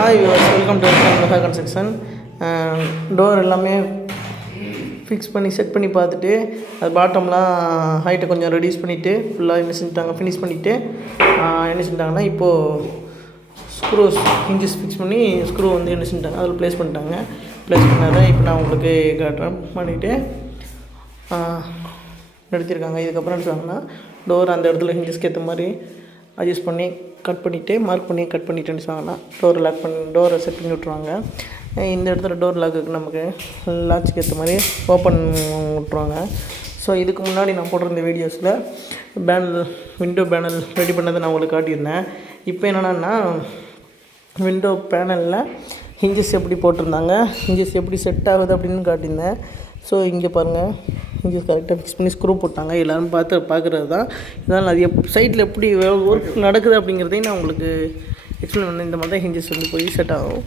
Hi viewers, welcome to mega construction. Door எல்லாமே fix பண்ணி set பண்ணி பார்த்துட்டு அது பாட்டம்லாம் ஹைட்டை கொஞ்சம் ரெடியூஸ் பண்ணிவிட்டு ஃபுல்லாக என்ன செஞ்சுட்டாங்க, ஃபினிஷ் பண்ணிவிட்டு என்ன செஞ்சிட்டாங்கன்னா இப்போது ஸ்க்ரூஸ் ஹிஞ்சஸ் ஃபிக்ஸ் பண்ணி ஸ்க்ரூ வந்து என்ன செஞ்சிட்டாங்க அதில் ப்ளேஸ் பண்ணிட்டாங்க. ப்ளேஸ் பண்ணாதான் இப்போ நான் உங்களுக்கு காட்டுறேன். பண்ணிவிட்டு நிறுத்தியிருக்காங்க. இதுக்கப்புறம் எடுத்தாங்கன்னா டோர் அந்த இடத்துல ஹிஞ்சஸ்க்கு ஏற்ற மாதிரி அட்ஜஸ்ட் பண்ணி கட் பண்ணிவிட்டு மார்க் பண்ணி கட் பண்ணிவிட்டு சொன்னாங்கன்னா டோர் லாக் பண்ணி டோரை செட் பண்ணி விட்ருவாங்க. இந்த இடத்துல டோர் லாக்குக்கு நமக்கு லாட்சுக்கு ஏற்ற மாதிரி ஓப்பன் விட்ருவாங்க. ஸோ இதுக்கு முன்னாடி நான் போட்டிருந்த வீடியோஸில் விண்டோ பேனல் ரெடி பண்ணதை நான் உங்களுக்கு காட்டியிருந்தேன். இப்போ என்னென்னா விண்டோ பேனலில் ஹிஞ்சஸ் எப்படி போட்டிருந்தாங்க, ஹிஞ்சஸ் எப்படி செட் ஆகுது அப்படின்னு காட்டியிருந்தேன். ஸோ இங்கே பாருங்கள், ஹிஞ்சஸ் கரெக்டாக ஃபிக்ஸ் பண்ணி ஸ்க்ரூ போட்டாங்க. எல்லோரும் பார்க்குறது தான். இதனால் அது சைட்டில் எப்படி ஒர்க் நடக்குது அப்படிங்கிறதையும் நான் உங்களுக்கு எக்ஸ்பிளைன் பண்ணேன். இந்த மாதிரி தான் ஹிஞ்சஸ் வந்து போய் செட் ஆகும்.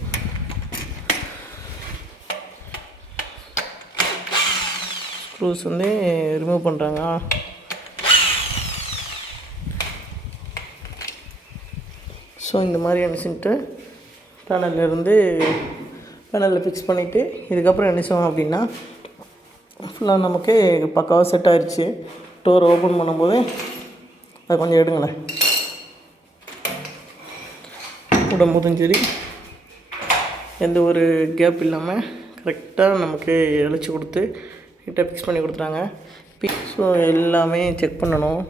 ஸ்க்ரூஸ் வந்து ரிமூவ் பண்ணுறாங்க. ஸோ இந்த மாதிரி என்ன செஞ்சுட்டு பேனலில் ஃபிக்ஸ் பண்ணிவிட்டு இதுக்கப்புறம் என்ன செய்வோம் அப்படின்னா ஃபுல்லாக நமக்கு பக்காவாக செட் ஆகிடுச்சு. டோர் ஓப்பன் பண்ணும்போது அதை கொஞ்சம் எடுங்களேன். உடம்புதும் சரி எந்த ஒரு கேப் இல்லாமல் கரெக்டாக நமக்கு இழைச்சி கொடுத்து கிட்ட ஃபிக்ஸ் பண்ணி கொடுத்துட்டாங்க. ஸோ எல்லாமே செக் பண்ணணும்.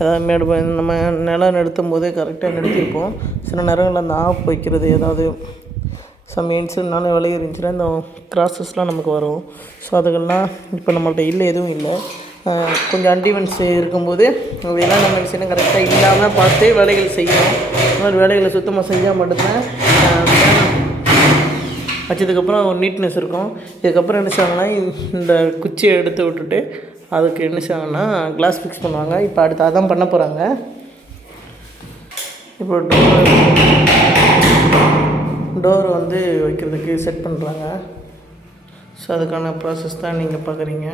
ஏதாவது நம்ம நிலம் நிறுத்தும் போது கரெக்டாக நிறுத்தியிருப்போம். சில நேரங்களில் அந்த ஆஃப் வைக்கிறது ஏதாவது இன்சிடென்ட்னால விலை இருந்துச்சுன்னா இந்த கிராஸஸ்லாம் நமக்கு வரும். ஸோ அதுக்கெல்லாம் இப்போ நம்மள்ட்ட எதுவும் இல்லை. கொஞ்சம் அன்டிவென்ஸ் இருக்கும்போது அதெல்லாம் நம்ம விஷயம் கரெக்டாக இல்லாமல் பார்த்து வேலைகள் செய்யணும். இந்த மாதிரி வேலைகளை சுத்தமாக செஞ்சால் மட்டும்தான் வச்சதுக்கப்புறம் ஒரு நீட்னஸ் இருக்கும். இதுக்கப்புறம் என்ன செய்வாங்கன்னா இந்த குச்சியை எடுத்து விட்டுட்டு அதுக்கு என்ன செய்வாங்கன்னா கிளாஸ் ஃபிக்ஸ் பண்ணுவாங்க. இப்போ அடுத்து அதான் பண்ண போகிறாங்க. இப்போ டோர் வந்து வைக்கிறதுக்கு செட் பண்ணுறாங்க. ஸோ அதுக்கான ப்ராசஸ் தான் நீங்கள் பார்க்குறீங்க.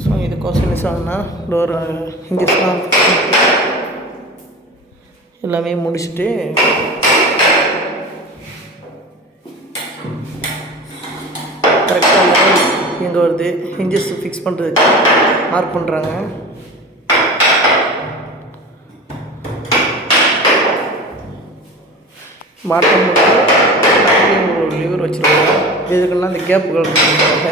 ஸோ இதுக்கோசம் என்ன செய்வாங்கன்னா டோர் ஹிஞ்சஸ்லாம் எல்லாமே முடிச்சுட்டு கரெக்டாக எங்கே வருது ஹிஞ்சஸ் ஃபிக்ஸ் பண்ணுறதுக்கு மார்க் பண்ணுறாங்க. பாட்டம் ஒரு லிவர் வச்சுருக்காங்க. இதுக்கெல்லாம் அந்த கேப்புகள் பண்ணுறாங்க.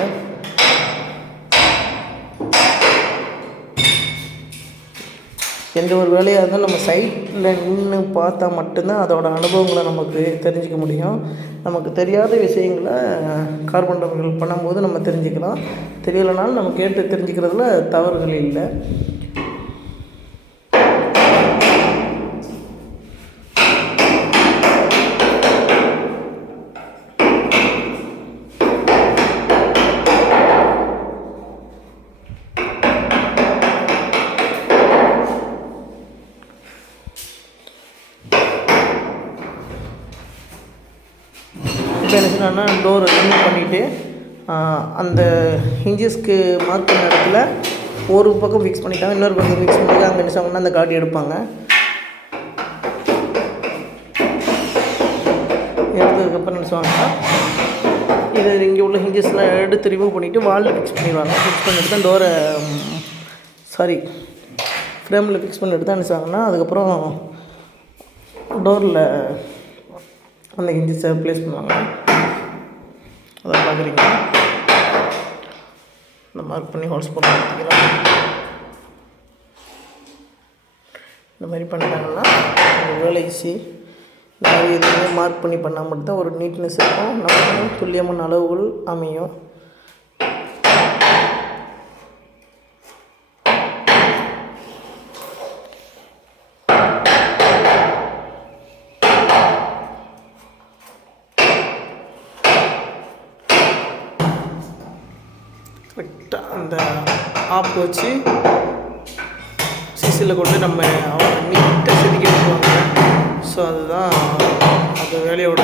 எந்த ஒரு வேலையாக இருந்தாலும் நம்ம சைட்டில் நின்று பார்த்தா மட்டும்தான் அதோட அனுபவங்களை நமக்கு தெரிஞ்சிக்க முடியும். நமக்கு தெரியாத விஷயங்களை கார்பெண்டர்கள் பண்ணும்போது நம்ம தெரிஞ்சுக்கலாம். தெரியலைனாலும் நம்ம கேட்டு தெரிஞ்சுக்கிறதுல தவறுகள் இல்லை. இப்போ என்ன சொன்னா டோரை ரிமூவ் பண்ணிவிட்டு அந்த ஹிஞ்சஸ்க்கு மார்க் பண்ண இடத்துல ஒரு பக்கம் ஃபிக்ஸ் பண்ணிட்டாங்க, இன்னொரு பக்கம் ஃபிக்ஸ் பண்ணிட்டு அங்கே என்ன சொன்னாங்கன்னா அந்த கார்டு எடுப்பாங்க. எடுத்ததுக்கப்புறம் என்ன சொன்னாங்கன்னா இது இங்கே உள்ள ஹிஞ்சஸ்லாம் எடுத்து ரிமூவ் பண்ணிவிட்டு வாலில் ஃபிக்ஸ் பண்ணிடுவாங்க. ஃபிக்ஸ் பண்ணிட்டு தான் ஃப்ரேமில் ஃபிக்ஸ் பண்ணிட்டு தான் என்ன சொன்னாங்கன்னா அதுக்கப்புறம் டோரில் அந்த ஹிஞ்சஸை ப்ளேஸ் பண்ணுவாங்க. அதை பார்க்குறீங்க. இந்த மார்க் பண்ணி ஹோல்ஸ் பண்ணி எடுத்துக்கலாம். இந்த மாதிரி பண்ணிட்டாங்கன்னா வேலை ஈஸி. இந்த மாதிரி எதுவுமே மார்க் பண்ணி பண்ணால் மட்டும்தான் ஒரு நீட்னஸ் இருக்கும். நமக்கு துல்லியமான அளவுகள் அமையும். கரெக்டாக அந்த ஆப் வச்சு சிசியில் கொண்டு நம்ம அவங்க நீட்டாக செதுக்கி எடுத்துவாங்க. ஸோ அதுதான் அந்த வேலையோட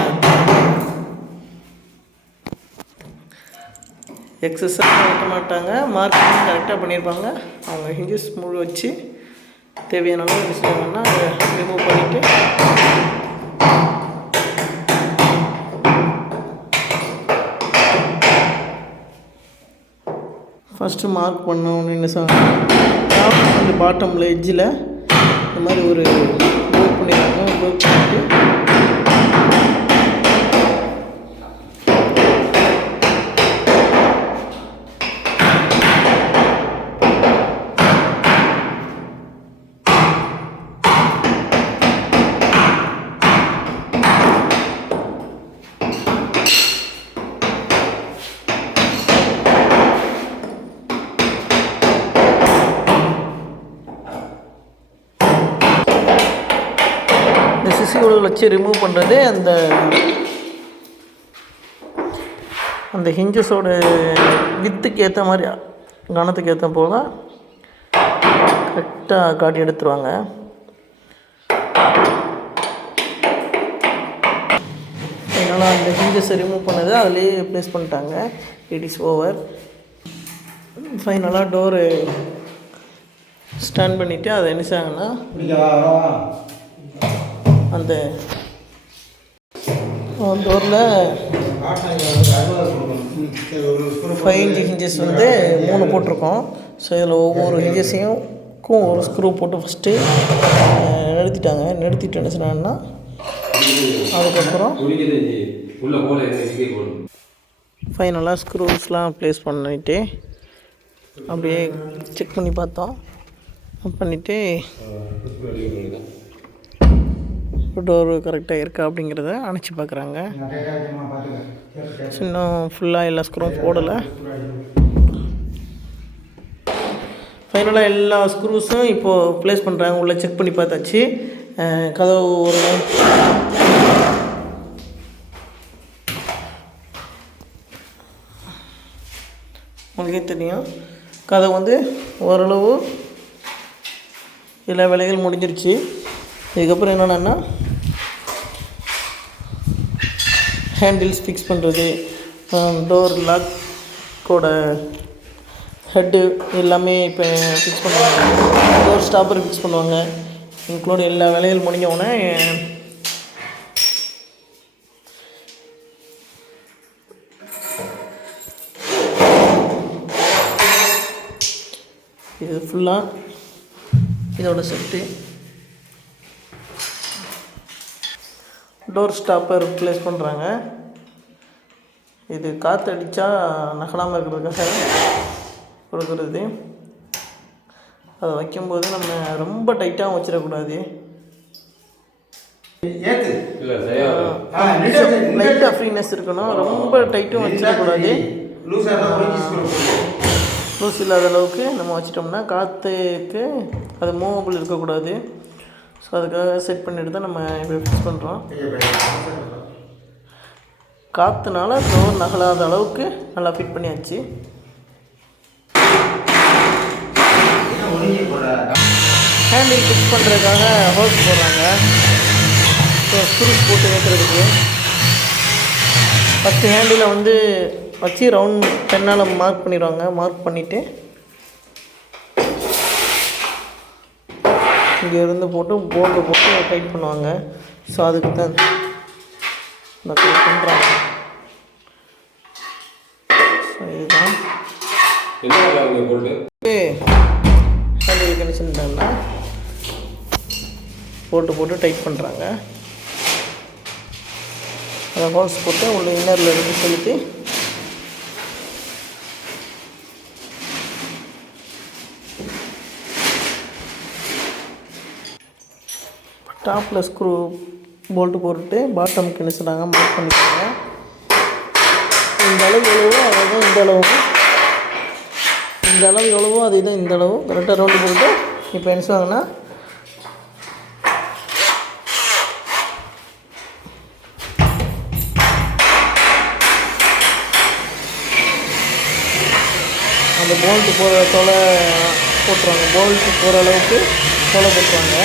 எக்ஸஸாக ஓட்ட மாட்டாங்க. மார்க்கிங் கரெக்டாக பண்ணியிருப்பாங்க. அவங்க ஹிஞ்சஸ் முழு வச்சு தேவையான அளவு என்ன செய்வாங்கன்னா அதை ரிமூவ் பண்ணிவிட்டு ஃபஸ்ட்டு மார்க் பண்ணோன்னு என்ன டாப் அண்ட் பாட்டமில் எட்ஜில் இந்த மாதிரி ஒரு ஒர்க் பண்ணிடுறாங்க. ஒர்க் பண்ணிவிட்டு இந்த சிசியோடு வச்சு ரிமூவ் பண்ணுறது அந்த ஹிஞ்சஸோட வித்துக்கு ஏற்ற மாதிரி கனத்துக்கு ஏற்ற போல் கரெக்டாக காட்டி எடுத்துருவாங்க. அதனால் அந்த ஹிஞ்சஸை ரிமூவ் பண்ணது அதிலே ப்ளேஸ் பண்ணிட்டாங்க. It is over. ஃபைனலாக டோரு ஸ்டாண்ட் பண்ணிவிட்டு அதை என்ன செய்வாங்கன்னா அந்த டோரில் 5 ஹிஞ்சஸ் வந்து 3 போட்டிருக்கோம். ஸோ இதில் ஒவ்வொரு ஹிஞ்சஸையும் ஒரு ஸ்க்ரூ போட்டு ஃபஸ்ட்டு நிறுத்திட்டு என்ன சொன்னாங்கன்னா அதுக்கப்புறம் ஃபைனலாக ஸ்க்ரூஸ்லாம் ப்ளேஸ் பண்ணிவிட்டு அப்படியே செக் பண்ணி பார்த்தோம். பண்ணிவிட்டு டோரு கரெக்டாக இருக்கா அப்படிங்கிறத அணைச்சி பார்க்குறாங்க. இன்னும் ஃபுல்லாக எல்லா ஸ்க்ரூவும் போடலை. ஃபைனலாக எல்லா ஸ்க்ரூஸும் இப்போது ப்ளேஸ் பண்ணுறாங்க. உள்ளே செக் பண்ணி பார்த்தாச்சு. கதவு ஒரு உங்களுக்கே தெரியும், கதவு வந்து ஓரளவு எல்லா வேலைகள் முடிஞ்சிருச்சு. இதுக்கப்புறம் என்னென்னா ஹேண்டில்ஸ் ஃபிக்ஸ் பண்ணுறது, டோர் லாக்கோட ஹெட்டு எல்லாமே இப்போ ஃபிக்ஸ் பண்ணுவாங்க. டோர் ஸ்டாப்பர் ஃபிக்ஸ் பண்ணுவாங்க. இன்க்ளூட் எல்லா வேலைகள் முடிஞ்சவுடனே இது ஃபுல்லாக இதோட செட்டு. டோர் ஸ்டாப்பர் ப்ளேஸ் பண்ணுறாங்க. இது காற்று அடித்தா நகலாமல் இருக்கிறதுக்காக கொடுக்குறது. அதை வைக்கும்போது நம்ம ரொம்ப டைட்டாகவும் வச்சிடக்கூடாது. லைட்டாக ஃப்ரீனஸ் இருக்கணும். ரொம்ப டைட்டும் வச்சிடக்கூடாது. லூஸ் இல்லாத அளவுக்கு நம்ம வச்சிட்டோம்னா காற்றுக்கு அது மூவபிள் இருக்கக்கூடாது. ஸோ அதுக்காக செட் பண்ணிட்டு தான் நம்ம இப்போ ஃபிக்ஸ் பண்ணுறோம். காற்றுனால டோர் நகலாத அளவுக்கு நல்லா ஃபிட் பண்ணியாச்சு. ஹேண்டில் ஃபிக்ஸ் பண்ணுறதுக்காக ஹோல்ஸ் போடுறாங்க. ஸோ ஸ்க்ரூஸ் போட்டு வைக்கிறதுக்கு ஃபஸ்ட்டு ஹேண்டிலை வந்து வச்சு ரவுண்ட் பென்னால் மார்க் பண்ணிடுவாங்க. மார்க் பண்ணிவிட்டு இங்கே இருந்து போட்டு போர்டில் போட்டு டைட் பண்ணுவாங்க. ஸோ அதுக்கு தான் இந்த டைட் பண்ணுறாங்க. ஸோ இதுதான் ஹேண்டில் கனெக்ஷன்ட்டாங்கன்னா போட்டு டைட் பண்ணுறாங்க. அதை ஹோல்ஸ் போட்டு உள்ள இன்னரில் இருந்து செலுத்தி டாப்பில் ஸ்க்ரூ போல்ட்டு போட்டுட்டு பாட்டமுக்கு என்ன சொன்னாங்க மார்க் பண்ணிக்கோங்க. இந்த அளவு எவ்வளவோ அதுதான் இந்த அளவு எவ்வளவோ அது இதுதான் இந்த அளவு கரெக்டாக ரவுண்டு போட்டு இப்போ என்ன சொன்னாங்கன்னா அந்த போல்ட்டு போகிற தொலை போட்டுருவாங்க. போல்ட்டு போகிற அளவுக்கு தொலை போட்டுருவாங்க.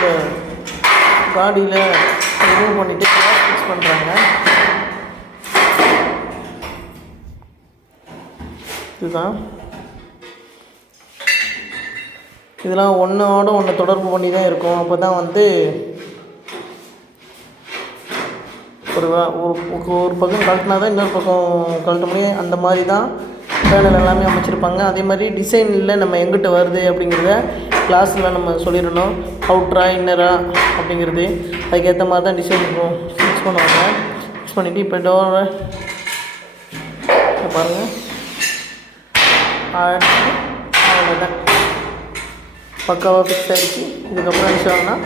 இந்த காடியில் ரிமூவ் பண்ணிவிட்டு கிளாஸ் ஃபிக்ஸ் பண்ணுறாங்க. இதுதான் இதெல்லாம் ஒன்றோட ஒன்று தொடர்பு பண்ணி தான் இருக்கும். அப்போ தான் வந்து ஒரு பக்கம் கழட்டினா தான் இன்னொரு பக்கம் கழட்ட முடியும். அந்த மாதிரி தான் பேனல் எல்லாமே அமைச்சிருப்பாங்க. அதே மாதிரி டிசைனில் நம்ம எங்கிட்ட வருது அப்படிங்கிறத கிளாஸில் நம்ம சொல்லிடணும். அவுட்ரா இன்னரா அப்படிங்கிறது அதுக்கேற்ற மாதிரி தான் டிசைன் ஃபிக்ஸ் பண்ணுவாங்க. ஃபிக்ஸ் பண்ணிவிட்டு இப்போ டோரை பாருங்கள், அவ்வளோதான் பக்காவாக ஃபிக்ஸ் ஆகிடுச்சு. இதுக்கப்புறம் என்ன செய்வாங்கன்னா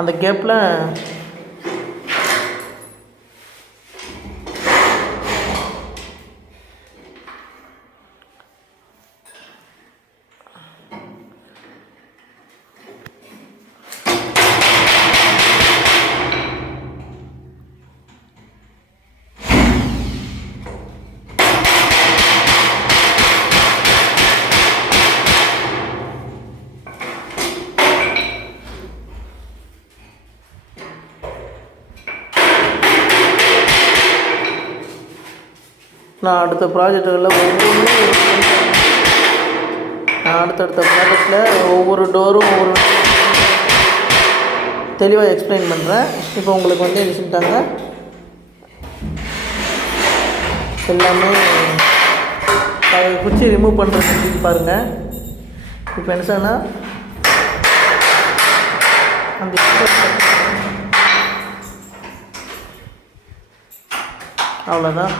அந்த கேப்பில் நான் அடுத்தடுத்த ப்ராஜெக்டில் ஒவ்வொரு டோரும் ஒவ்வொரு தெளிவாக எக்ஸ்பிளைன் பண்ணுறேன். இப்போ உங்களுக்கு வந்து என்ன செஞ்சிட்டாங்க, எல்லாமே குச்சி ரிமூவ் பண்ணுறது பாருங்கள். இப்போ என்ன சொன்னால் அந்த அவ்வளோதான்.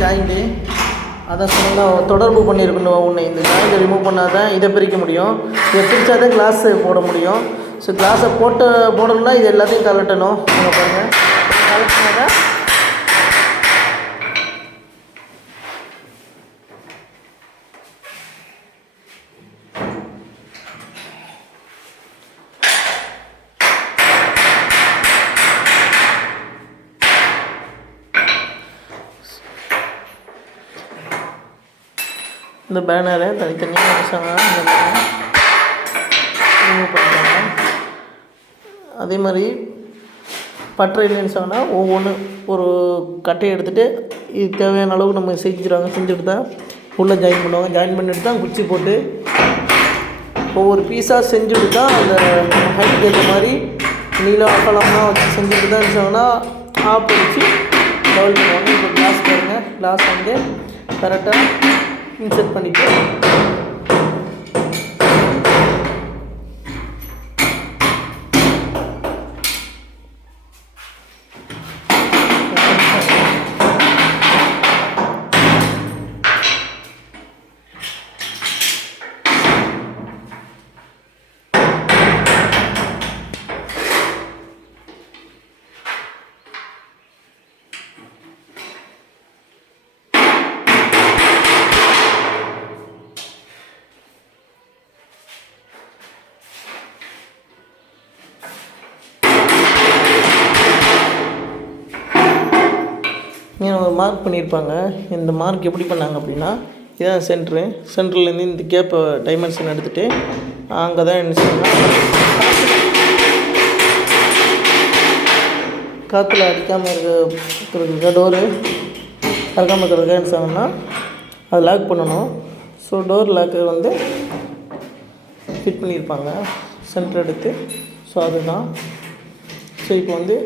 ஜாயிண்ட்டு அதான் சொன்னால் தொடர்பு பண்ணியிருக்கணும். ஒன்று இந்த ஜாயிண்ட்டை ரிமூவ் பண்ணால் தான் இதை பிரிக்க முடியும். இதை பிரித்தா தான் கிளாஸு போட முடியும். ஸோ கிளாஸை போடணும்னா இது எல்லாத்தையும் கலட்டணும். நீங்கள் பாருங்கள், கலட்டினா தான் இந்த பேனரை தனித்தனியாக ரிமூவ் பண்ணுறாங்க. அதே மாதிரி பட்டறையில் நினச்சாங்கன்னா ஒவ்வொன்று ஒரு கட்டையை எடுத்துகிட்டு இது தேவையான அளவுக்கு நம்ம செஞ்சுட்டு தான் உள்ளே ஜாயின் பண்ணுவாங்க. ஜாயின் பண்ணிட்டு தான் குச்சி போட்டு ஒவ்வொரு பீஸாக செஞ்சுட்டு தான் அந்த ஹைட்டுக்கு ஏற்ற மாதிரி நீளம் அகலமாக வச்சு செஞ்சுட்டு தான் நினச்சாங்கன்னா ஆப் வச்சு டெவலப் பண்ணுவாங்க. இப்போ கிளாஸ் பாருங்கள், கிளாஸ் வந்து கரெக்டாக இன்செர்ட் பண்ணிவிட்டு ஒரு மார்க் பண்ணியிருப்பாங்க. இந்த மார்க் எப்படி பண்ணாங்க அப்படின்னா, இதுதான் சென்ட்ருலேருந்து இந்த கேப்பை டைமென்ஷன் எடுத்துகிட்டு அங்கே தான் என்ன செய்யணும், காற்றுல அடிக்காமல் இருக்கிறதுக்கு டோரு அடிக்காமல் இருக்கிறதுக்கு என்ன செய்யணும்னா அதை லாக் பண்ணணும். ஸோ டோர் லாக்கு வந்து ஃபிட் பண்ணியிருப்பாங்க சென்டர் எடுத்து. ஸோ அதுதான். ஸோ இப்போ வந்து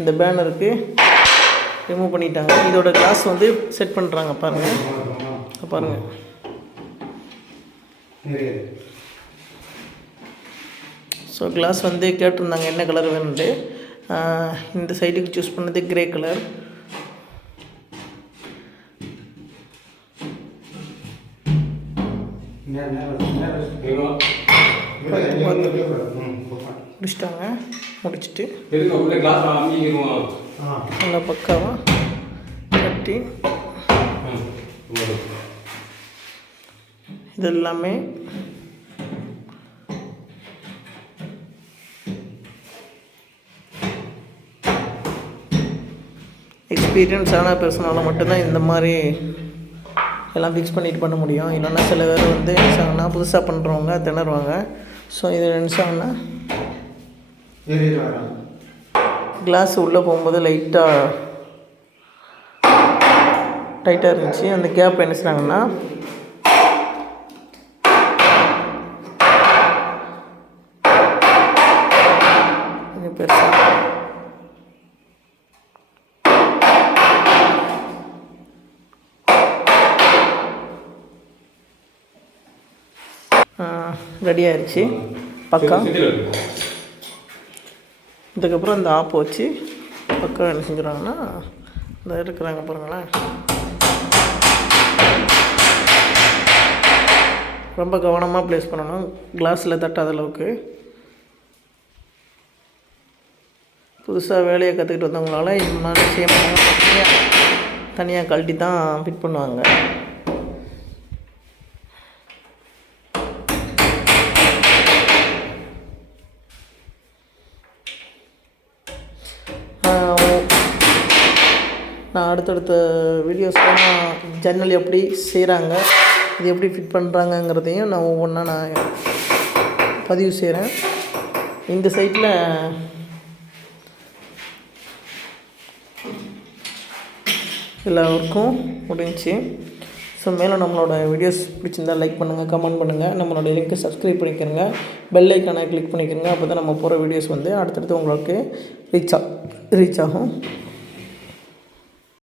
இந்த பேனருக்கு ரிமூவ் பண்ணிட்டாங்க. இதோட கிளாஸ் வந்து செட் பண்ணுறாங்க பாருங்கள். ஸோ கிளாஸ் வந்து கேட்டிருந்தாங்க என்ன கலர் வேணுன்ட்டு. இந்த சைடுக்கு சூஸ் பண்ணது கிரே கலர். முடிச்சுட்டு நல்லா பக்காவாக கட்டி இதெல்லாமே எக்ஸ்பீரியன்ஸான பர்சனால் மட்டும்தான் இந்த மாதிரி எல்லாம் ஃபிக்ஸ் பண்ணிட்டு பண்ண முடியும். இல்லைன்னா சில பேர் வந்து நினச்சாங்கன்னா புதுசாக பண்ணுறவங்க திணறுவாங்க. ஸோ இது நினச்சாங்கன்னா கிளாஸ் உள்ளே போகும்போது லைட்டாக டைட்டாக இருந்துச்சு. அந்த கேப் என்ன செய்கிறாங்கன்னா கொஞ்சம் பெருசாக ரெடி ஆயிடுச்சு பக்கம். இதுக்கப்புறம் இந்த ஆப்பு வச்சு பக்கம் என்ன செஞ்சுருவாங்கன்னா இந்த இருக்கிறாங்க பாருங்களேன், ரொம்ப கவனமாக ப்ளேஸ் பண்ணணும், கிளாஸில் தட்டாத அளவுக்கு. புதுசாக வேலையை கற்றுக்கிட்டு வந்தவங்களால இது மாதிரி விஷயம் தனியாக கழட்டி தான் ஃபிட் பண்ணுவாங்க. நான் அடுத்தடுத்த வீடியோஸ்லாம் ஜன்னல் எப்படி செய்கிறாங்க, இது எப்படி ஃபிட் பண்ணுறாங்கங்கிறதையும் நான் ஒவ்வொன்றா நான் பதிவு செய்கிறேன். இந்த சைட்டில் எல்லா ஒர்க்கும் முடிஞ்சிச்சு. ஸோ மேலும் நம்மளோட வீடியோஸ் பிடிச்சிருந்தால் லைக் பண்ணுங்கள், கமெண்ட் பண்ணுங்கள், நம்மளோட லிங்க்கை சப்ஸ்கிரைப் பண்ணிக்கிறங்க, பெல் ஐக்கானை கிளிக் பண்ணிக்கிறங்க. அப்போ தான் நம்ம போகிற வீடியோஸ் வந்து அடுத்தடுத்து உங்களுக்கு ரீச் ஆகும்.